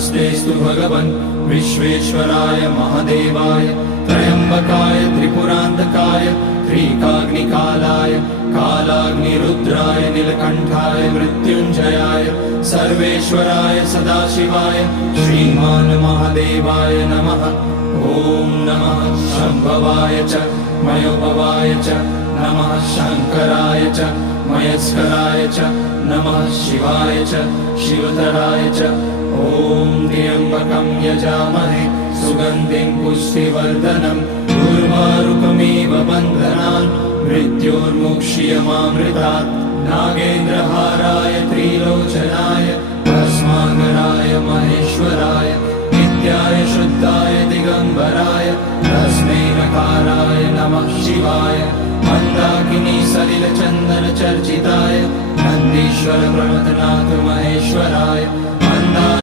नमस्तेस्तु भगवन् विश्वेश्वराय महादेवाय त्र्यम्बकाय त्रिपुरान्तकाय त्रिकाग्निकालाय कालाग्निरुद्राय नीलकण्ठाय मृत्युञ्जयाय सर्वेश्वराय सदाशिवाय श्रीमान् महादेवाय नमः। ॐ नमः शम्भवाय च मयोभवाय च नमः शङ्कराय च मयस्कराय च नमः शिवाय च शिवतराय च। ॐ त्र्यम्बकं यजामहे सुगन्धिं पुष्टिवर्धनम् उर्वारुकमिव बन्धनान् मृत्योर्मुक्ष्यमामृतात्। नागेन्द्रहाराय त्रिलोचनाय भस्माङ्गराय महेश्वराय नित्याय शुद्धाय दिगम्बराय तस्मै नकाराय नमः शिवाय। मन्दाकिनी सलिलचन्दन चर्चिताय नन्दीश्वर प्रमथनाथ महेश्वराय